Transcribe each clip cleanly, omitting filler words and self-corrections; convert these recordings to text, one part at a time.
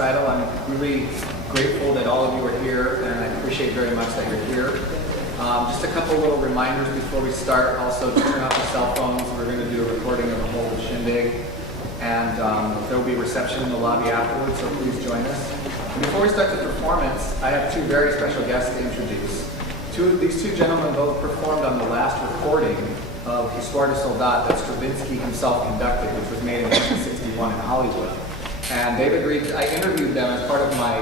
recital. I'm really grateful that all of you are here, and I appreciate very much that you're here. Just a couple little reminders before we start. Also, turn off your cell phones. We're going to do a recording of the whole shindig, and there will be reception in the lobby afterwards, so please join us. And before we start the performance, I have two very special guests to introduce. These two gentlemen both performed on the last recording of Histoire de Soldat that Stravinsky himself conducted, which was made in 1961 in Hollywood. And they've agreed, I interviewed them as part of my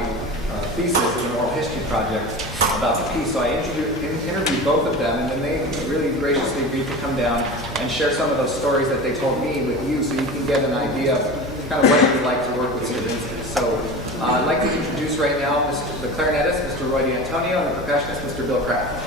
thesis as an oral history project about the piece. So I interviewed both of them, and then they really graciously agreed to come down and share some of those stories that they told me with you, so you can get an idea of kind of what it would like to work with Stravinsky. So I'd like to introduce right now the clarinetist, Mr. Roy D'Antonio, and the percussionist, Mr. Bill Kraft.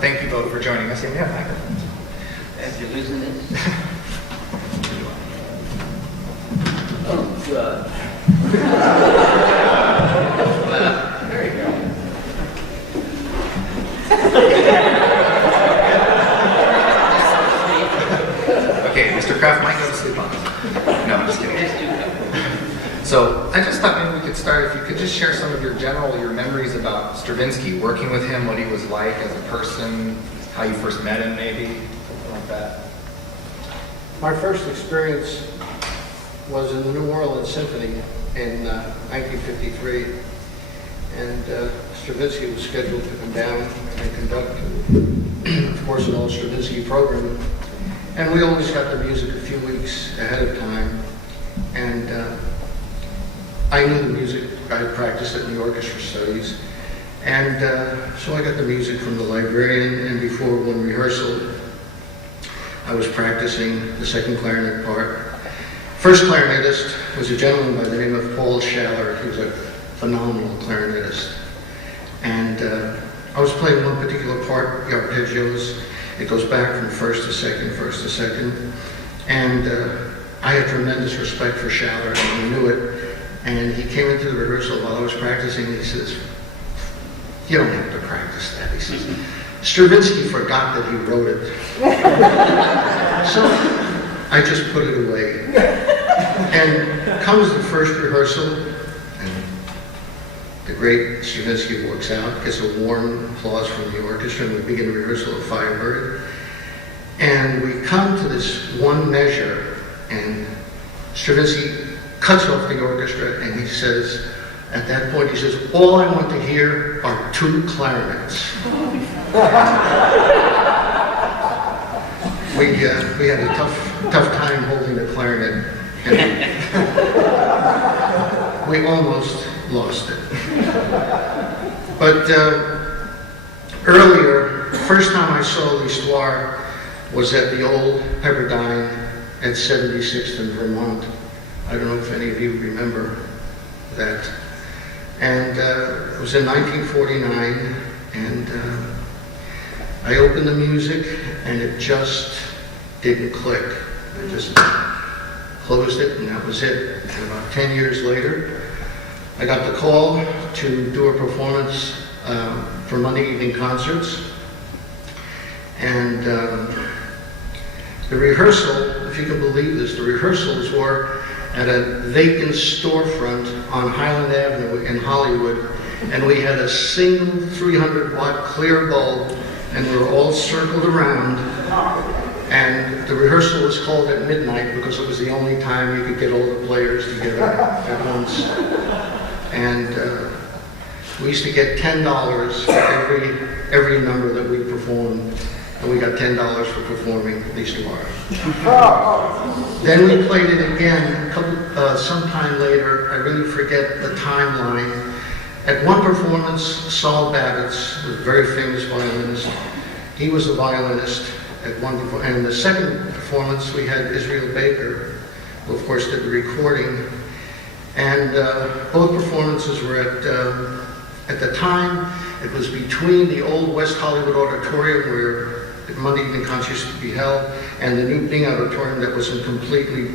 Thank you both for joining us. Yeah, we have microphones. As you're losing it. Oh, God. Well, there you go. Okay, Mr. Kraft might go to sleep on us. No, I'm just kidding. So I just thought maybe we could start, if you could just share some of your memories about Stravinsky, working with him, what he was like as a person, how you first met him maybe, something like that. My first experience was in the New Orleans Symphony in 1953, and Stravinsky was scheduled to come down and conduct, of course, an old Stravinsky program, and we always got the music a few weeks ahead of time, and I knew the music. I had practiced it in the orchestra studies, and so I got the music from the librarian, and before one rehearsal I was practicing the second clarinet part. First clarinetist was a gentleman by the name of Paul Schaller. He was a phenomenal clarinetist, and I was playing one particular part, the arpeggios. It goes back from first to second, and I had tremendous respect for Schaller, and I knew it. And he came into the rehearsal while I was practicing, and he says, "You don't have to practice that." He says, "Stravinsky forgot that he wrote it." So I just put it away. And comes the first rehearsal, and the great Stravinsky walks out, gets a warm applause from the orchestra, and we begin rehearsal at Firebird. And we come to this one measure, and Stravinsky cuts off the orchestra, and he says, at that point, he says, "All I want to hear are two clarinets." We had a tough time holding the clarinet, and we almost lost it. But earlier, first time I saw Histoire was at the old Pepperdine at 76th in Vermont. I don't know if any of you remember that. And it was in 1949, and I opened the music, and it just didn't click. I just closed it, and that was it. And about 10 years later, I got the call to do a performance for Monday evening concerts. And the rehearsal, if you can believe this, the rehearsals were at a vacant storefront on Highland Avenue in Hollywood, and we had a single 300-watt clear bulb, and we were all circled around, and the rehearsal was called at midnight because it was the only time you could get all the players together at once. And we used to get $10 for every number that we performed. And we got $10 for performing Histoire. Then we played it again sometime later. I really forget the timeline. At one performance, Saul Babbitts, a very famous violinist, he was a violinist at one performance. And in the second performance, we had Israel Baker, who of course did the recording. And both performances were At the time, it was between the old West Hollywood Auditorium where the Monday evening concerts used to be held and the new Bing Auditorium that wasn't completely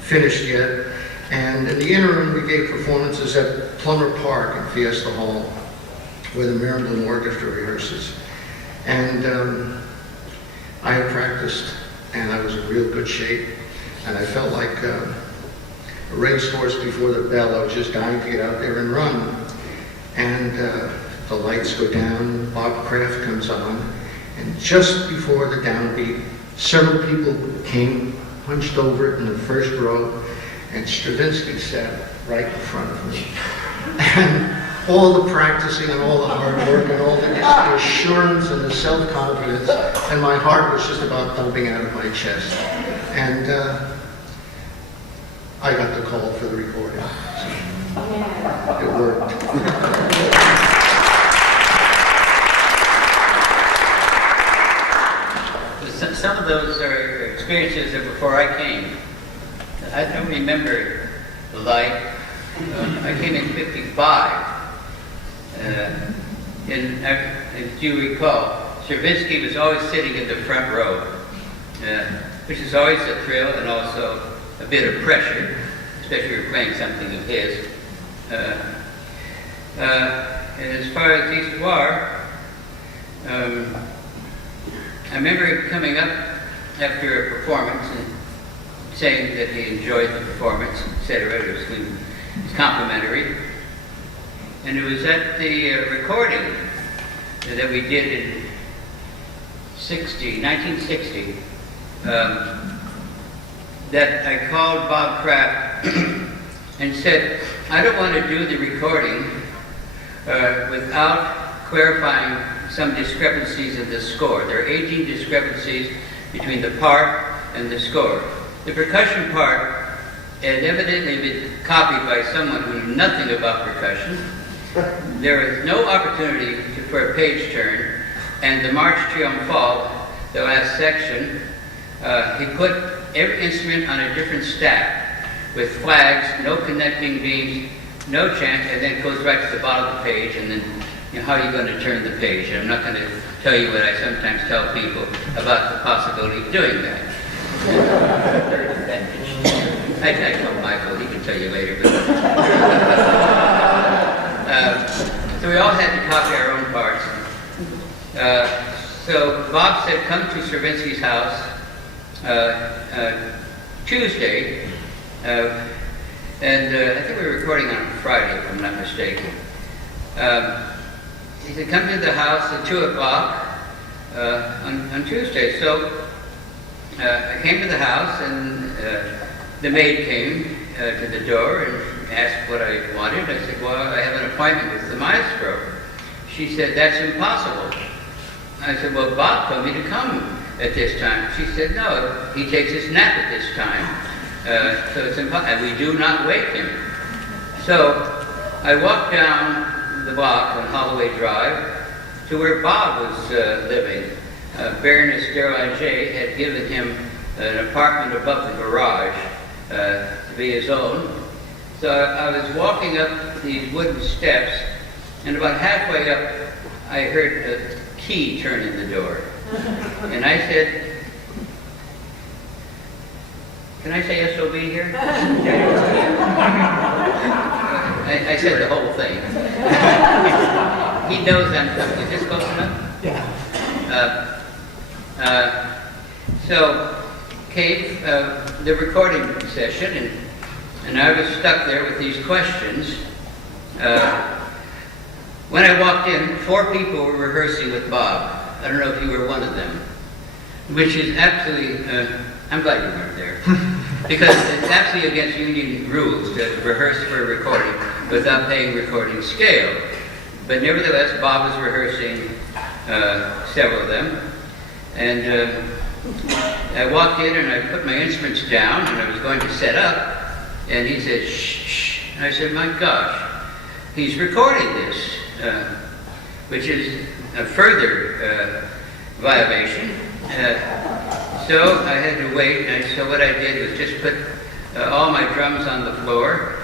finished yet. And in the interim, we gave performances at Plummer Park and Fiesta Hall, where the Maryland Orchestra rehearses. And I had practiced, and I was in real good shape, and I felt like a racehorse before the bell. I was just dying to get out there and run. And the lights go down, Bob Kraft comes on, and just before the downbeat, several people came, hunched over in the first row, and Stravinsky sat right in front of me. And all the practicing and all the hard work and all the assurance and the self-confidence, and my heart was just about thumping out of my chest. And I got the call for the recording. So it worked. Some of those are experiences of before I came. I don't remember the light. I came in '55. If you recall, Stravinsky was always sitting in the front row, which is always a thrill and also a bit of pressure, especially if you're playing something of his. And as far as Histoire, I remember him coming up after a performance and saying that he enjoyed the performance, etc. It was complimentary. And it was at the recording that we did in 1960 that I called Bob Kraft and said, I don't want to do the recording without clarifying some discrepancies in the score. There are aging discrepancies between the part and the score. The percussion part had evidently been copied by someone who knew nothing about percussion. There is no opportunity for a page turn, and the March Triomphal, the last section, he put every instrument on a different stack with flags, no connecting beams, no chant, and then it goes right to the bottom of the page, and then how are you going to turn the page? And I'm not going to tell you what I sometimes tell people about the possibility of doing that. I told Michael, he can tell you later. But so we all had to copy our own parts. So Bob said, come to Stravinsky's house Tuesday, and I think we were recording on Friday, if I'm not mistaken. He said, come to the house at 2 o'clock on Tuesday. So I came to the house, and the maid came to the door and asked what I wanted. I said, well, I have an appointment with the maestro. She said, that's impossible. I said, well, Bob told me to come at this time. She said, no, he takes his nap at this time, so it's impossible, and we do not wake him. So I walked down the block on Holloway Drive to where Bob was living. Baroness Deranger had given him an apartment above the garage to be his own. So I was walking up these wooden steps, and about halfway up, I heard a key turn in the door. And I said, can I say SOB here? I said the whole thing. He knows I'm coming. Is this close enough? Yeah. So came the recording session, and I was stuck there with these questions. When I walked in, 4 people were rehearsing with Bob. I don't know if you were one of them, which is absolutely, I'm glad you weren't there, because it's absolutely against union rules to rehearse for a recording without paying recording scale. But nevertheless, Bob was rehearsing several of them, and I walked in and I put my instruments down and I was going to set up, and he said, shh, shh. And I said, my gosh, he's recording this, which is a further violation. So I had to wait, and so what I did was just put all my drums on the floor,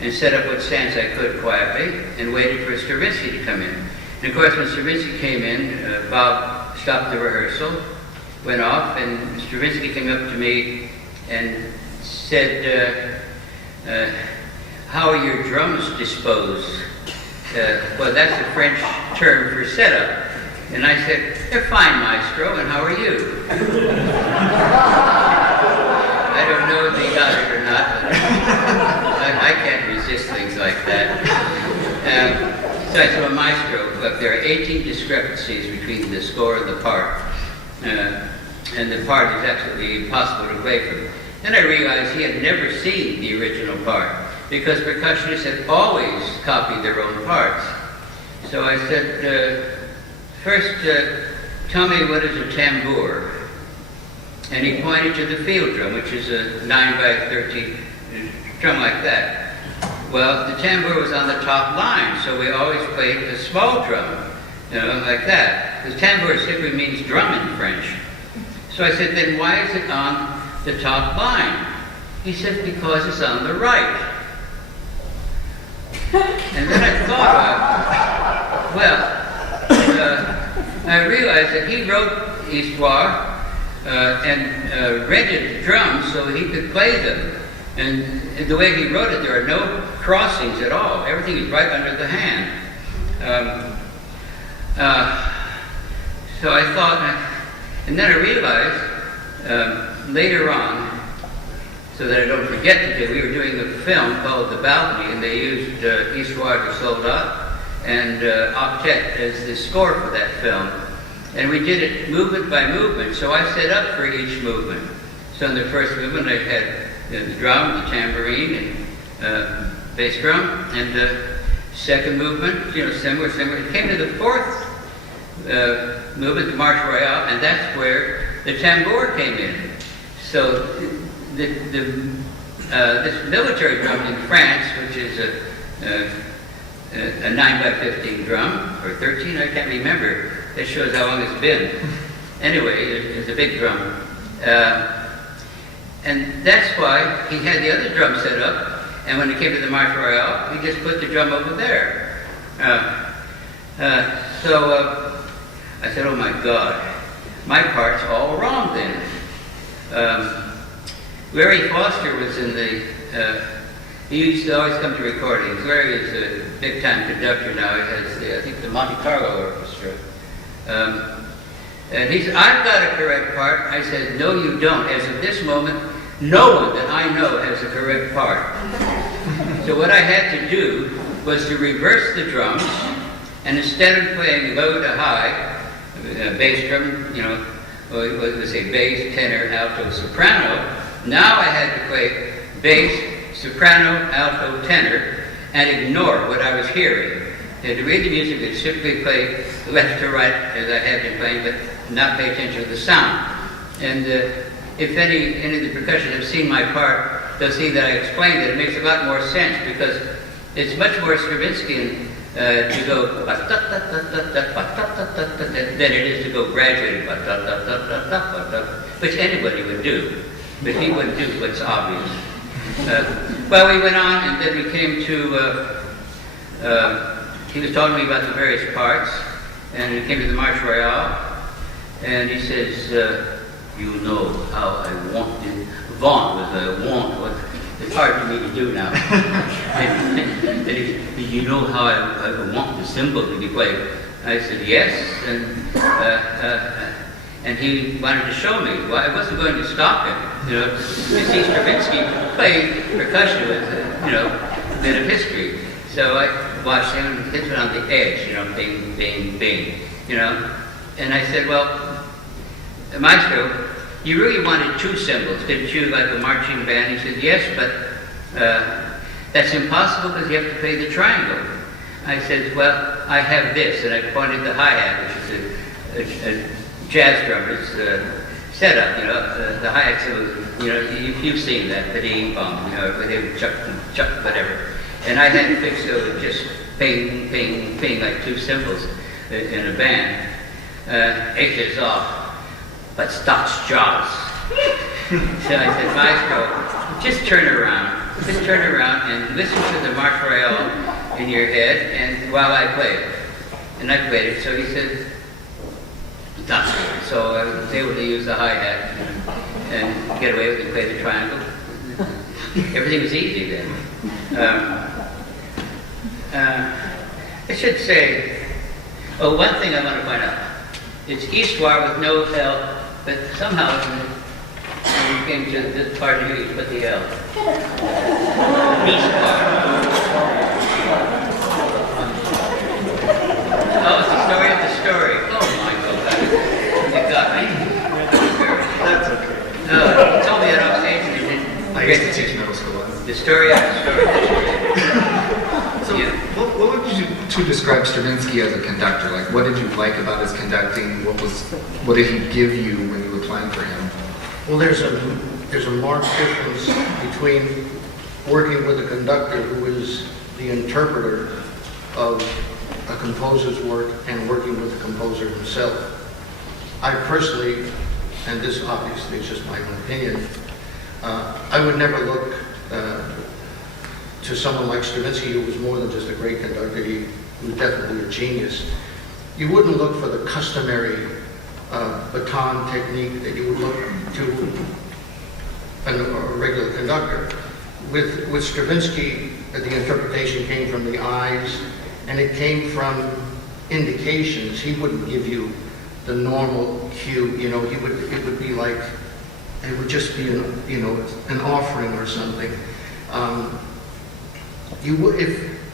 and set up what stands I could quietly, and waited for Stravinsky to come in. And of course, when Stravinsky came in, Bob stopped the rehearsal, went off, and Stravinsky came up to me and said, how are your drums disposed? Well, that's a French term for setup. And I said, they're fine, maestro, and how are you? I don't know if he got it or not, but I can't resist things like that. So I said, well, maestro, look, there are 18 discrepancies between the score and the part. And the part is absolutely impossible to play from. Then I realized he had never seen the original part, because percussionists had always copied their own parts. So I said, first, tell me what is a tambour. And he pointed to the field drum, which is a 9x13 drum like that. Well, the tambour was on the top line, so we always played a small drum, like that. The tambour simply means drum in French. So I said, then why is it on the top line? He said, because it's on the right. And then I thought, I realized that he wrote Histoire and rented drums so he could play them. And the way he wrote it, there are no crossings at all. Everything is right under the hand. So I thought, and then I realized later on, so that I don't forget today, we were doing a film called The Balcony, and they used Histoire de Soldat and Octet as the score for that film. And we did it movement by movement, so I set up for each movement. So in the first movement, I had the drum, the tambourine, and bass drum, and the second movement, similar. It came to the fourth movement, the March Royale, and that's where the tambour came in. So this military drum in France, which is a 9x15 drum, or 13, I can't remember. That shows how long it's been. Anyway, it's a big drum. And that's why he had the other drum set up, and when it came to the March Royale, he just put the drum over there. So I said, oh my God, my part's all wrong then. Larry Foster was in the, he used to always come to recordings. Larry is a big-time conductor now. He has, I think, the Monte Carlo Orchestra. And he said, I've got a correct part. I said, no, you don't. As of this moment, no one that I know has a correct part. So what I had to do was to reverse the drums, and instead of playing low to high, bass drum, what was a bass, tenor, alto, soprano, now I had to play bass, soprano, alto, tenor, and ignore what I was hearing. And to read the music, I'd simply play left to right, as I have been playing, but not pay attention to the sound. And if any of the percussionists have seen my part, they'll see that I explained that it makes a lot more sense, because it's much more Stravinsky to go than it is to go graduated, which anybody would do, but he wouldn't do what's obvious. Well, we went on, and then we came to, he was talking to me about the various parts, and we came to the March Royale, and he says, you know how I want it. Vaughn was a want. It's hard for me to do now. And you know how I want the cymbal to be played. I said, yes, and he wanted to show me. Well, I wasn't going to stop him. You see, Stravinsky played percussion with, a bit of history. So I watched him and hit it on the edge, bing, bing, bing, And I said, well, Maestro, you really wanted two cymbals, didn't you, like a marching band? He said, yes, but that's impossible because you have to play the triangle. I said, well, I have this, and I pointed the hi-hat, which is a jazz drummer's setup, the hi-hat, you've seen that, the ding-bong, where they would chuck, whatever. And I had to fix it with just ping, ping, ping, like two cymbals in a band. H is off, but starts jaws. So I said, Maestro, just turn around. just turn around and listen to the March Royale in your head, and while I play it. And I played it, so he said, "That's good." So I was able to use the hi-hat and get away with it and play the triangle. Everything was easy then. I should say, oh, one thing I want to point out. It's Histoire with no L, but somehow when you came to this part here, you put the L. Histoire. Oh, it's the story of the story. Oh my God. It got me. That's okay. You told me that off stage and you didn't. I used to teach middle school. The story of the story. So, Yeah. what would you to describe Stravinsky as a conductor? Like, what did you like about his conducting? What did he give you when you were playing for him? Well, there's a marked difference between working with a conductor who is the interpreter of a composer's work and working with the composer himself. I personally, and this obviously is just my own opinion, I would never look to someone like Stravinsky, who was more than just a great conductor. He was definitely a genius. You wouldn't look for the customary baton technique that you would look to a regular conductor. With Stravinsky, the interpretation came from the eyes, and it came from indications. He wouldn't give you the normal cue. You know, it would be like, it would just be an offering or something. If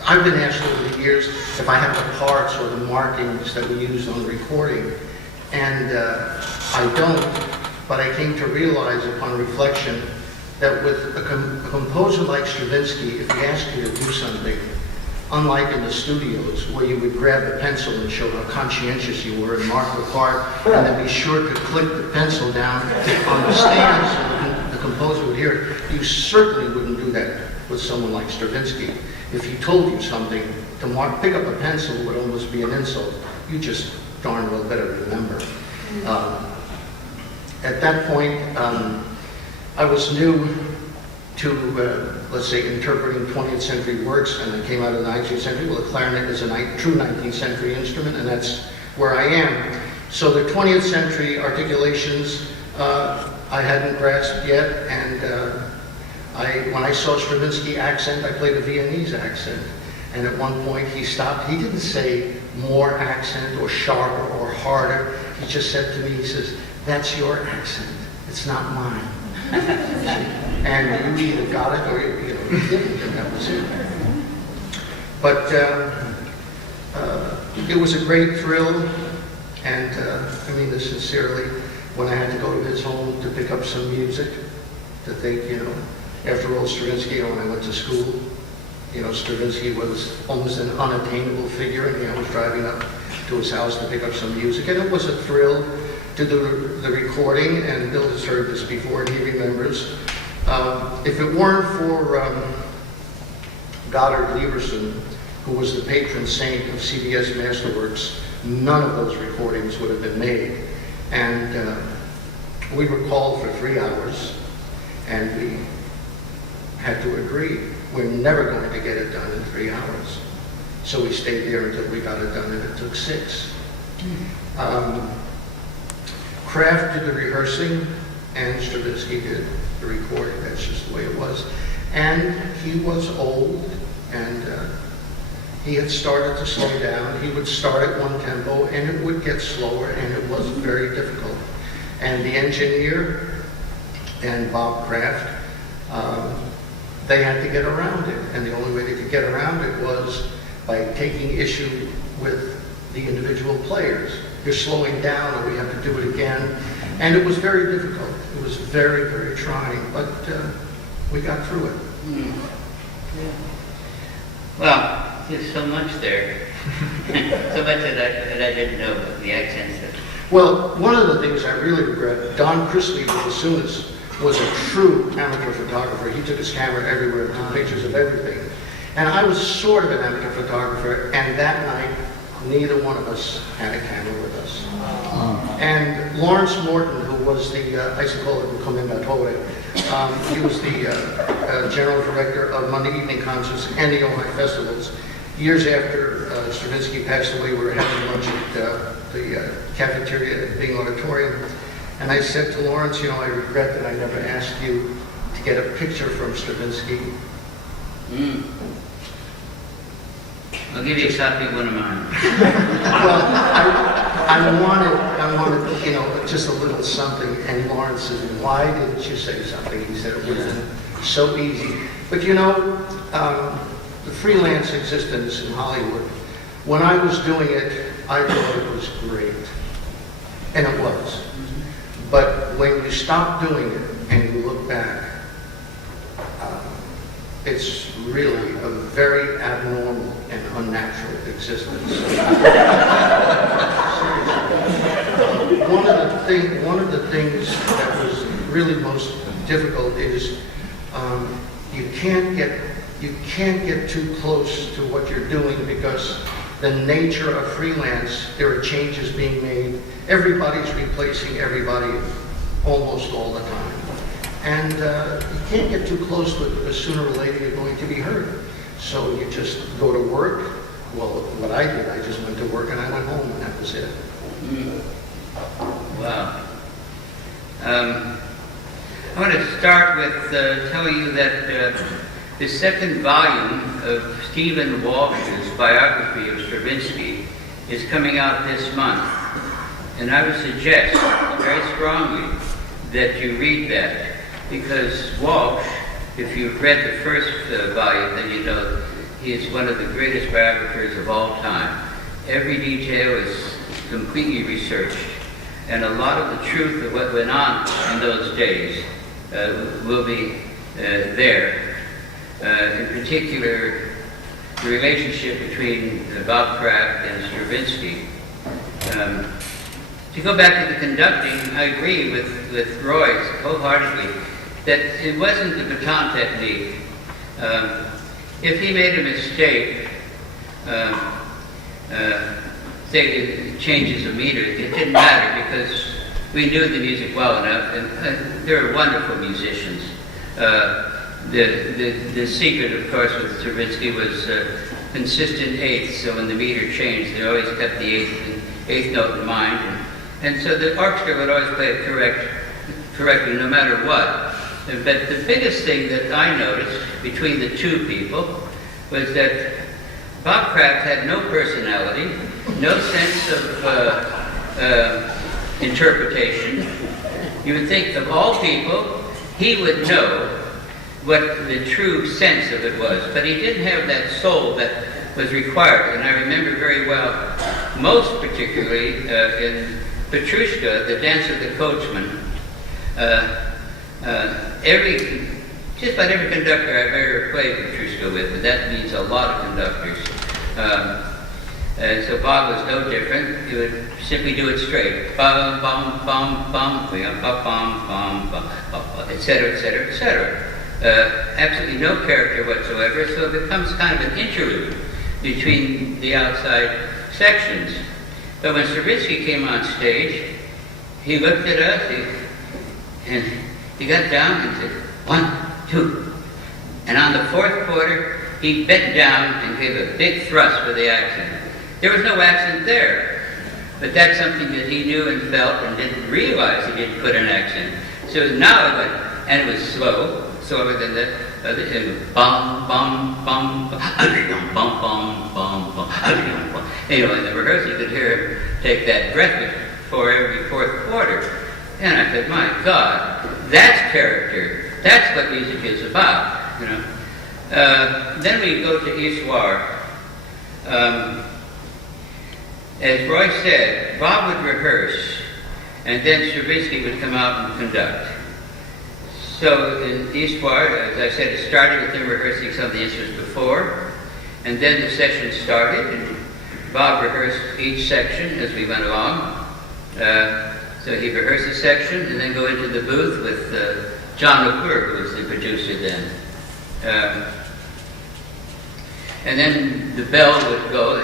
I've been asked over the years if I have the parts or the markings that we use on recording, and I don't, but I came to realize upon reflection that with a composer like Stravinsky, if he asked you to do something, unlike in the studios where you would grab a pencil and show how conscientious you were and mark the part, and then be sure to click the pencil down on the stand so the composer would hear it, you certainly wouldn't do that with someone like Stravinsky. If he told you something, to pick up a pencil would almost be an insult. You just darn well better remember. At that point, I was new to, let's say, interpreting 20th century works, and I came out of the 19th century. Well, the clarinet is a true 19th century instrument, and that's where I am. So the 20th century articulations I hadn't grasped yet, and when I saw Stravinsky accent, I played a Viennese accent. And at one point he stopped. He didn't say more accent or sharper or harder. He just said to me, he says, "That's your accent. It's not mine." And you either got it or you didn't, and that was it. But it was a great thrill, and I mean this sincerely, when I had to go to his home to pick up some music, to think, after all, Stravinsky, when I went to school, Stravinsky was almost an unattainable figure, and I was driving up to his house to pick up some music, and it was a thrill to do the recording, and Bill has heard this before, and he remembers. If it weren't for Goddard Lieberson, who was the patron saint of CBS Masterworks, none of those recordings would have been made. And we were called for 3 hours, and we had to agree. We're never going to get it done in 3 hours. So we stayed there until we got it done, and it took 6. Kraft did the rehearsing, and Stravinsky did the recording. That's just the way it was. And he was old, and he had started to slow down. He would start at one tempo, and it would get slower, and it was very difficult. And the engineer and Bob Kraft, they had to get around it. And the only way they could get around it was by taking issue with the individual players. You're slowing down, or we have to do it again. And it was very difficult. It was very, very trying, but we got through it. Mm. Yeah. Well, there's so much there. So much that I didn't know about the accents. Well, one of the things I really regret, Don Chrisley, the bassoonist, was a true amateur photographer. He took his camera everywhere, took pictures of everything. And I was sort of an amateur photographer, and that night, neither one of us had a camera with us. And Lawrence Morton, who was the, I used to call him commendatore, He was the general director of Monday evening concerts and the all-night festivals. Years after Stravinsky passed away, we were having lunch at the cafeteria at Bing Auditorium. And I said to Lawrence, I regret that I never asked you to get a picture from Stravinsky. I'll give you a copy of one of mine. Well, I wanted, just a little something. And Lawrence said, why didn't you say something? He said, it would have been so easy. But the freelance existence in Hollywood, when I was doing it, I thought it was great. And it was. But when you stop doing it and you look back, it's really a very abnormal and unnatural existence. One of the things that was really most difficult is you can't get too close to what you're doing because the nature of freelance, there are changes being made. Everybody's replacing everybody almost all the time. And you can't get too close to it because sooner or later you're going to be hurt. So you just go to work. Well, what I did, I just went to work and I went home and that was it. Wow. I want to start with telling you that the second volume of Stephen Walsh's biography of Stravinsky is coming out this month. And I would suggest very strongly that you read that, because Walsh, if you've read the first volume, then you know he is one of the greatest biographers of all time. Every detail is completely researched, and a lot of the truth of what went on in those days will be there. In particular, the relationship between Bob Kraft and Stravinsky. To go back to the conducting, I agree with Royce wholeheartedly that it wasn't the baton technique. If he made a mistake, say it changes a meter, it didn't matter because we knew the music well enough, and they're wonderful musicians. The secret, of course, with Stravinsky was consistent eighths, so when the meter changed, they always kept the eighth note in mind. And so the orchestra would always play it correctly, no matter what. But the biggest thing that I noticed between the two people was that Bob Kraft had no personality, no sense of interpretation. You would think of all people, he would know what the true sense of it was, but he didn't have that soul that was required. And I remember very well, most particularly in Petrushka, the Dance of the Coachman, just about every conductor I've ever played Petrushka with, and that means a lot of conductors. So Bob was no different. He would simply do it straight. Bum, bum, bum, bum, bum, bum, bum, etc., etc., etc. Absolutely no character whatsoever, so it becomes kind of an interlude between the outside sections. But when Stravinsky came on stage, he looked at us, and he got down and said, 1, 2. And on the fourth quarter, he bent down and gave a big thrust for the accent. There was no accent there, but that's something that he knew and felt and didn't realize he didn't put an accent. So now it went, and it was slower than that. It was bum, bum, bum, bum, bum, bum, bum, bum. In the rehearsal, you could hear him take that breath before every fourth quarter. And I said, my God, that's character. That's what music is about, Then we go to Histoire. As Roy said, Bob would rehearse, and then Stravinsky would come out and conduct. So in Histoire, as I said, it started with him rehearsing some of the instruments before, and then the session started, and Bob rehearsed each section as we went along. So he'd rehearse a section, and then go into the booth with John McClure, who was the producer then. And then the bell would go,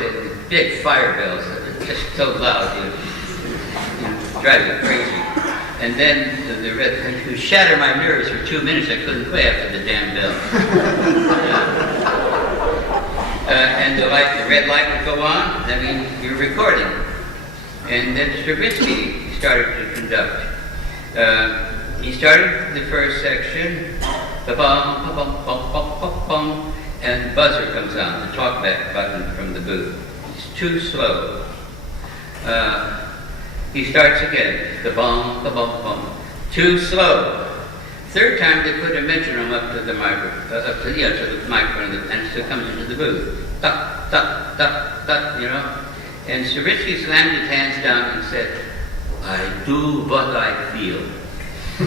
big fire bells that were just so loud, it would drive you crazy. And then to shatter my nerves for 2 minutes, I couldn't play after the damn bell. And the red light would go on. I mean, you're recording. And then Stravinsky started to conduct. He started the first section, ba-bum, ba-bum, bum, bum, bum, bum, and the buzzer comes on, the talkback button from the booth. It's too slow. He starts again, the bum, bum, too slow. Third time they put a metronome up to the microphone, to the microphone, and so it comes into the booth. Duck, duck, duck, duck, you know. And Stravinsky slammed his hands down and said, "I do what I feel." I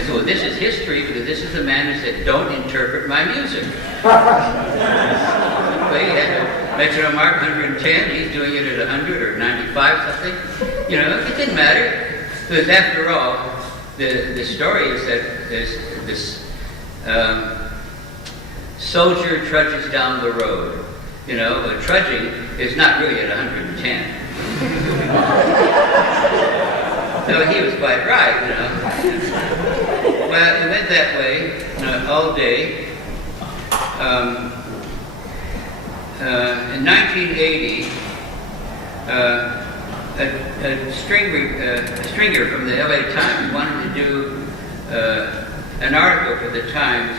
said, well, this is history, because this is a man who said, "Don't interpret my music." But he had a metronome mark 110, he's doing it at 100 or 95 something. You know, it didn't matter. Because after all, the story is that this soldier trudges down the road. You know, but trudging is not really at 110. So he was quite right, you know. Well, it went that way all day. In 1980, a stringer from the LA Times wanted to do an article for the Times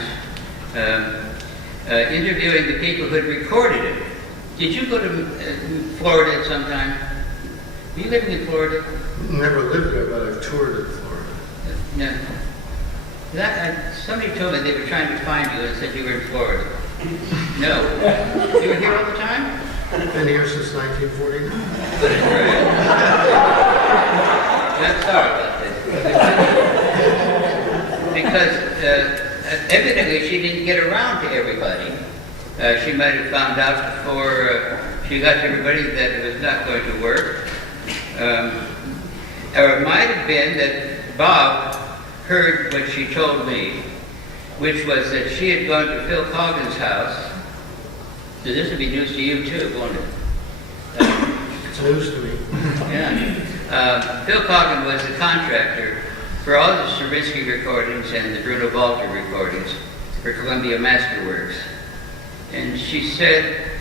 interviewing the people who had recorded it. Did you go to Florida at some time? Were you living in Florida? Never lived there, but I've toured in Florida. Yeah. Somebody told me they were trying to find you and said you were in Florida. No. You were here all the time? I've been here since 1949. I'm sorry about that. Because evidently she didn't get around to everybody. She might have found out before she got to everybody that it was not going to work. Or it might have been that Bob heard what she told me, which was that she had gone to Phil Coggan's house. So this would be news to you too, won't it? It's news to me. Yeah. Phil Coggan was the contractor for all the Stravinsky recordings and the Bruno Walter recordings for Columbia Masterworks. And she said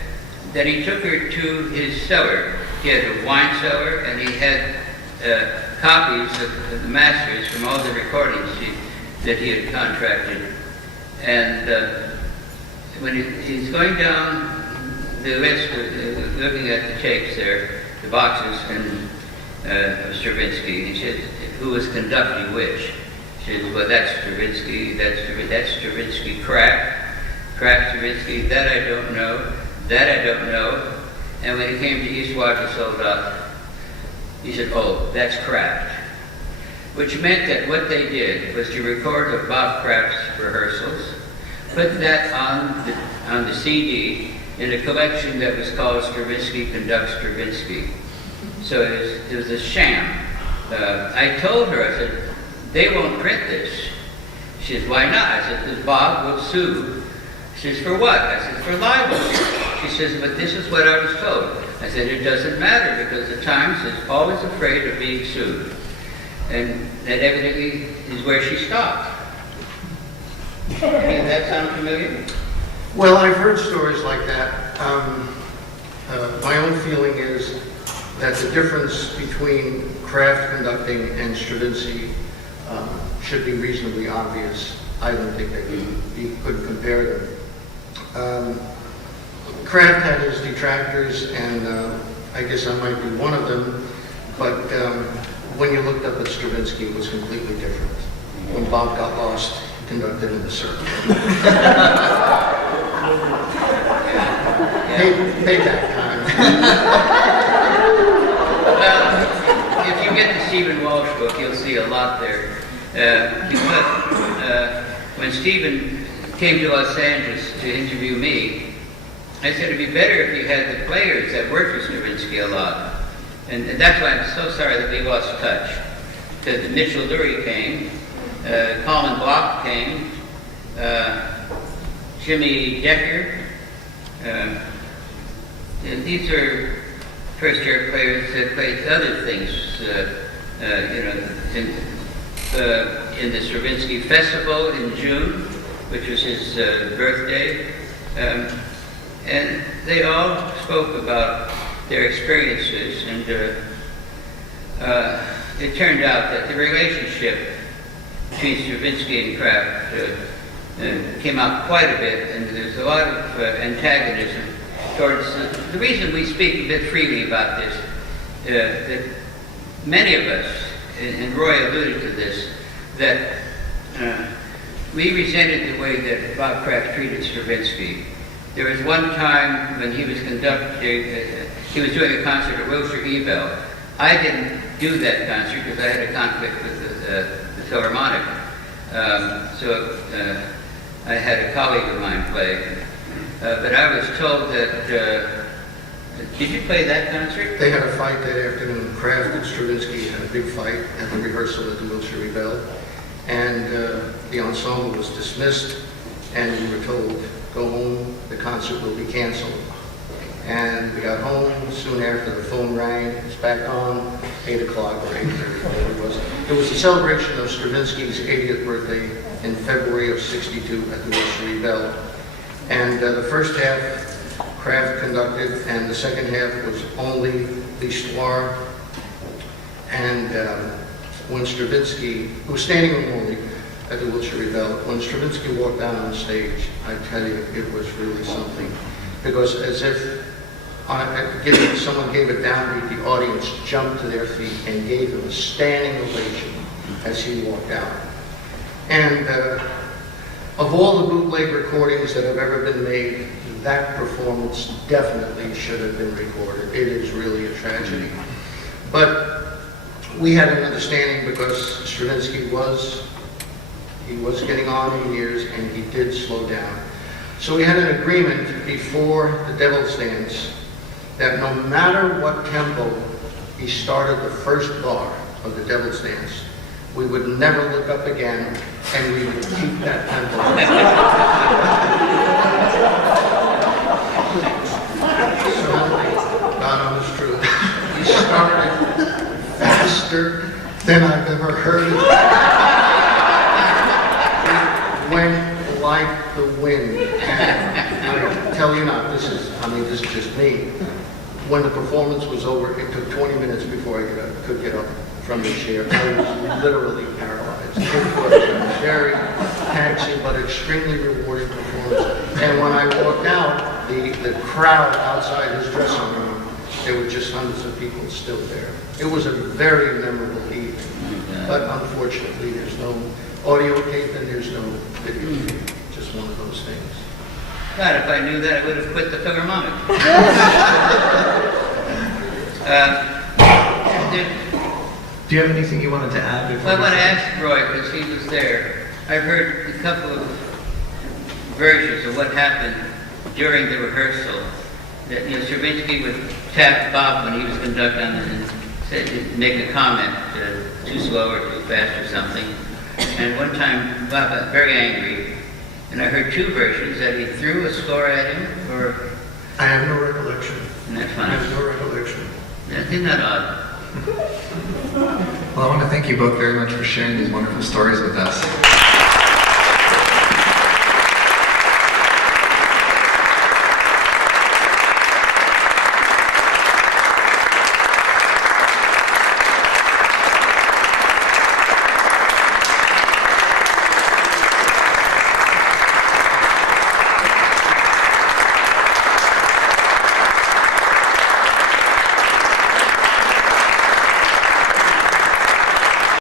that he took her to his cellar. He had a wine cellar, and he had copies of the masters from all the recordings that he had contracted. And when he's going down the list, looking at the tapes there, the boxes of Stravinsky, he said, who was conducting which? She said, well, that's Stravinsky, that's Stravinsky, Kraft, Stravinsky, that I don't know. And when he came to Histoire to Soldat, he said, oh, that's Kraft. Which meant that what they did was to record of Bob Kraft's rehearsals, put that on the CD in a collection that was called Stravinsky Conducts Stravinsky. So it was a sham. I told her, I said, they won't print this. She says, why not? I said, because Bob will sue. She says, for what? I said, for libel. She says, but this is what I was told. I said, it doesn't matter, because the Times is always afraid of being sued. And that evidently is where she stopped. Does that sound familiar? Well, I've heard stories like that. My own feeling is that the difference between Kraft conducting and Stravinsky should be reasonably obvious. I don't think that you could compare them. Kraft had his detractors, and I guess I might be one of them, but when you looked up at Stravinsky, it was completely different. When Bob got lost, he conducted in the circle. Payback time. Well, if you get the Stephen Walsh book, you'll see a lot there. Because when Stephen came to Los Angeles to interview me, I said it'd be better if you had the players that worked with Stravinsky a lot. And that's why I'm so sorry that we lost touch. Because Mitchell Lurie came, Colin Block came, Jimmy Decker. And these are first-year players that played other things, in the Stravinsky Festival in June, which was his birthday. And they all spoke about their experiences, and it turned out that the relationship between Stravinsky and Kraft came out quite a bit, and there's a lot of antagonism towards the reason we speak a bit freely about this, that many of us, and Roy alluded to this, that we resented the way that Bob Kraft treated Stravinsky. There was one time when he was doing a concert at Wilshire Ebell. I didn't do that concert because I had a conflict with the Philharmonic. So I had a colleague of mine play. But I was told that, did you play that concert? They had a fight that afternoon. Kraft and Stravinsky had a big fight at the rehearsal at the Wilshire Ebell. And the ensemble was dismissed, and we were told, go home, the concert will be canceled. And we got home soon after, the phone rang, it's back on, 8 o'clock or 8:30, whatever it was. It was a celebration of Stravinsky's 80th birthday in February of '62 at the Wilshire Ebell. And the first half, Kraft conducted, and the second half was only Histoire. And when Stravinsky, who was standing room only at the Wilshire Ebell, when Stravinsky walked down on stage, I tell you, it was really something. Because as if someone gave a downbeat, the audience jumped to their feet and gave him a standing ovation as he walked out. And of all the bootleg recordings that have ever been made, that performance definitely should have been recorded. It is really a tragedy. But we had an understanding because Stravinsky was getting on in years, and he did slow down. So we had an agreement before the Devil's Dance that no matter what tempo he started the first bar of the Devil's Dance, we would never look up again, and we would keep that tempo. So, God honest truth, he started faster than I've ever heard it. It went like the wind. And I tell you not, this is just me. When the performance was over, it took 20 minutes before I could get up from the chair. I was literally paralyzed. It was a very taxing but extremely rewarding performance. And when I walked out, the crowd outside his dressing room, there were just hundreds of people still there. It was a very memorable evening. But unfortunately, there's no audio tape and there's no video tape. Just one of those things. God, if I knew that, I would have quit the Philharmonic. Do you have anything you wanted to add before? Well, I want to ask Roy, because he was there. I've heard a couple of versions of what happened during the rehearsal. That, Stravinsky would tap Bob when he was conducting and make a comment, too slow or too fast or something. And one time, Bob got very angry, and I heard two versions, that he threw a score at him, or... I have no recollection. And that's I fine. have no recollection. Isn't that odd? Well, I want to thank you both very much for sharing these wonderful stories with us.